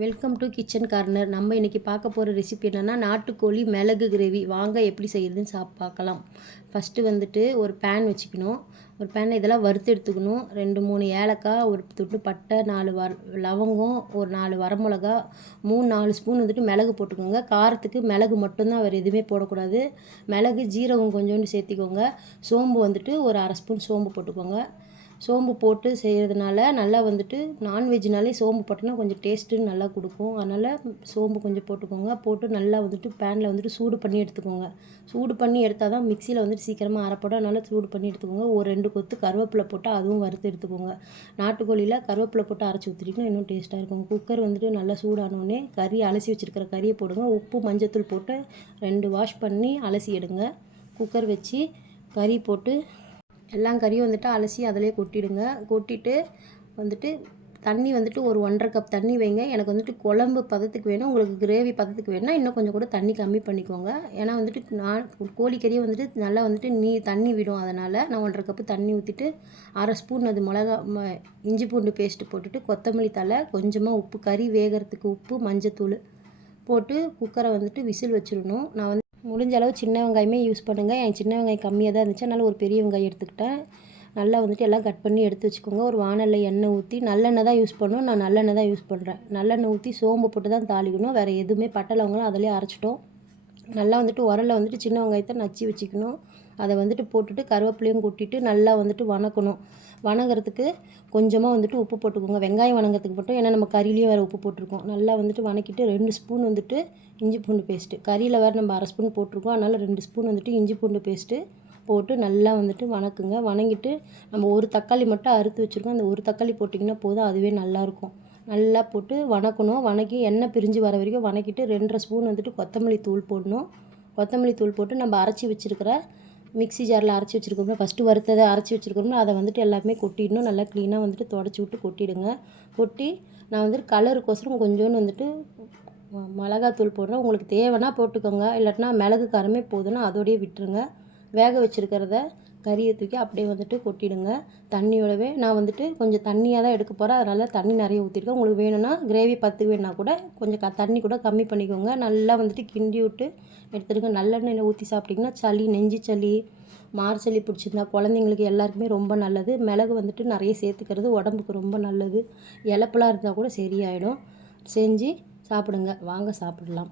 Welcome to kitchen corner நம்ம இன்றைக்கி பார்க்க போகிற ரெசிபி என்னென்னா நாட்டுக்கோழி மிளகு கிரேவி வாங்க எப்படி செய்கிறதுன்னு சாப் பார்க்கலாம். ஃபஸ்ட்டு வந்துட்டு ஒரு பேன் வச்சுக்கணும். ஒரு பேனில் இதெல்லாம் வறுத்து எடுத்துக்கணும். ரெண்டு மூணு ஏலக்காய் ஒரு துட்டு பட்டை நாலு வர லவங்கம் ஒரு நாலு வரமிளகா மூணு நாலு ஸ்பூன் வந்துட்டு மிளகு போட்டுக்கோங்க. காரத்துக்கு மிளகு மட்டும்தான் வேறு எதுவுமே போடக்கூடாது. மிளகு ஜீரகம் கொஞ்சோண்டு சேர்த்திக்கோங்க. சோம்பு வந்துட்டு ஒரு அரை ஸ்பூன் சோம்பு போட்டுக்கோங்க. சோம்பு போட்டு செய்கிறதுனால நல்லா வந்துட்டு நான்வெஜ்னாலே சோம்பு போட்டோன்னா கொஞ்சம் டேஸ்ட்டு நல்லா கொடுக்கும். அதனால் சோம்பு கொஞ்சம் போட்டுக்கோங்க. போட்டு நல்லா வந்துட்டு பேனில் வந்துட்டு சூடு பண்ணி எடுத்துக்கோங்க. சூடு பண்ணி எடுத்தால் தான் மிக்சியில் வந்துட்டு சீக்கிரமாக அரைப்படும். அதனால் சூடு பண்ணி எடுத்துக்கோங்க. ஒரு ரெண்டு கொத்து கருவேப்பிலை போட்டு அதுவும் வறுத்து எடுத்துக்கோங்க. நாட்டுக்கோழியில் கருவேப்பிலை போட்டு அரைச்சி ஊற்றிட்டிங்கன்னா இன்னும் டேஸ்ட்டாக இருக்கும். குக்கர் வந்துட்டு நல்லா சூடானோடனே கறி அலசி வச்சுருக்கிற கறியை போடுங்க. உப்பு மஞ்சத்தூள் போட்டு ரெண்டு வாஷ் பண்ணி அலசி எடுங்க. குக்கர் வச்சு கறி போட்டு எல்லா கறியும் வந்துட்டு அலசி அதிலே கொட்டிடுங்க. கொட்டிட்டு வந்துட்டு தண்ணி வந்துட்டு ஒரு ஒன்றரை கப் தண்ணி வைங்க. எனக்கு வந்துட்டு குழம்பு பதத்துக்கு வேணும். உங்களுக்கு கிரேவி பதத்துக்கு வேணும்னா இன்னும் கொஞ்சம் கூட தண்ணி கம்மி பண்ணிக்கோங்க. ஏன்னா வந்துட்டு நான் கோழிக்கறியை வந்துட்டு நல்லா வந்துட்டு நீ தண்ணி விடும். அதனால் நான் ஒன்றரை கப்பு தண்ணி ஊற்றிட்டு அரை ஸ்பூன் அது மிளகா ம இஞ்சி பூண்டு பேஸ்ட்டு போட்டுட்டு கொத்தமல்லி தலை கொஞ்சமாக உப்பு கறி வேகிறதுக்கு உப்பு மஞ்சத்தூள் போட்டு குக்கரை வந்துட்டு விசில் வச்சிடணும். நான் வந்து முடிஞ்ச அளவு சின்ன வெங்காயமே யூஸ் பண்ணுங்கள் என் சின்ன வெங்காயம் கம்மியாக தான் இருந்துச்சு. அதனால் ஒரு பெரிய வெங்காயம் எடுத்துக்கிட்டேன். நல்லா வந்துட்டு எல்லாம் கட் பண்ணி எடுத்து வச்சுக்கோங்க. ஒரு வானலில் எண்ணெய் ஊற்றி நல்லெண்ணெய் தான் யூஸ் பண்ணுவோம் நான் நல்லெண்ணெய் தான் யூஸ் பண்ணுறேன் நல்லெண்ணெய் ஊற்றி சோம்பு போட்டு தான் தாளிக்கணும். வேறு எதுவுமே பட்டை லவங்கலாம் அதிலே அரைச்சிட்டோம். நல்லா வந்துட்டு உரலில் வந்துட்டு சின்ன வெங்காயத்தை நச்சு வச்சுக்கணும். அதை வந்துட்டு போட்டுட்டு கருவேப்பிலையும் கொட்டிட்டு நல்லா வந்துட்டு வணக்கணும். வணங்குறதுக்கு கொஞ்சமாக வந்துட்டு உப்பு போட்டுக்கோங்க. வெங்காயம் வணங்குறதுக்கு மட்டும் ஏன்னா நம்ம கறியிலையும் வேறு உப்பு போட்டிருக்கோம். நல்லா வந்துட்டு வணக்கிட்டு ரெண்டு ஸ்பூன் வந்துட்டு இஞ்சி பூண்டு பேஸ்ட்டு. கறியில் வேறு நம்ம அரை ஸ்பூன் போட்டிருக்கோம். அதனால் ரெண்டு ஸ்பூன் வந்துட்டு இஞ்சி பூண்டு பேஸ்ட்டு போட்டு நல்லா வந்துட்டு வணக்குங்க. வணங்கிட்டு நம்ம ஒரு தக்காளி மட்டும் அறுத்து வச்சுருக்கோம். அந்த ஒரு தக்காளி போட்டிங்கன்னா போதும். அதுவே நல்லாயிருக்கும் நல்லா போட்டு வணக்கணும். வணக்கி எண்ணெய் பிரிஞ்சு வர வரைக்கும் வணக்கிட்டு ரெண்டரை ஸ்பூன் வந்துட்டு கொத்தமல்லி தூள் போடணும். கொத்தமல்லி தூள் போட்டு நம்ம அரைச்சி வச்சுருக்கிற மிக்ஸி ஜாரில் அரைச்சி வச்சுருக்கோம்னா ஃபஸ்ட்டு வறுத்ததை அரைச்சி வச்சுருக்கோம்னா அதை வந்துட்டு எல்லாமே கொட்டிடணும். நல்லா க்ளீனாக வந்துட்டு தொடச்சி விட்டு கொட்டிடுங்க. கொட்டி நான் வந்துட்டு கலருக்கோசரம் கொஞ்சோண்டு வந்துட்டு மிளகாத்தூள் போடுறேன். உங்களுக்கு தேவைன்னா போட்டுக்கோங்க. இல்லாட்டினா மிளகு காரமே போதுன்னா அதோடய விட்டுருங்க. வேக வச்சுருக்கிறத கறியை தூக்கி அப்படியே வந்துட்டு கொட்டிடுங்க. தண்ணியோடவே நான் வந்துட்டு கொஞ்சம் தண்ணியாக தான் எடுக்க போகிறேன் அதனால் தண்ணி நிறைய ஊற்றிருக்கேன் உங்களுக்கு வேணும்னா கிரேவி பத்து வேணுன்னா கூட கொஞ்சம் க தண்ணி கூட கம்மி பண்ணிக்கோங்க. நல்லா வந்துட்டு கிண்டி விட்டு எடுத்துடுங்க. நல்லெண்ணெயில் ஊற்றி சாப்பிட்டிங்கன்னா சளி நெஞ்சு சளி மார் சளி பிடிச்சிருந்தா குழந்தைங்களுக்கு எல்லாருக்குமே ரொம்ப நல்லது. மிளகு வந்துட்டு நிறைய சேர்த்துக்கிறது உடம்புக்கு ரொம்ப நல்லது. இலப்பெல்லாம் இருந்தால் கூட சரியாயிடும். செஞ்சு சாப்பிடுங்க. வாங்க சாப்பிடலாம்.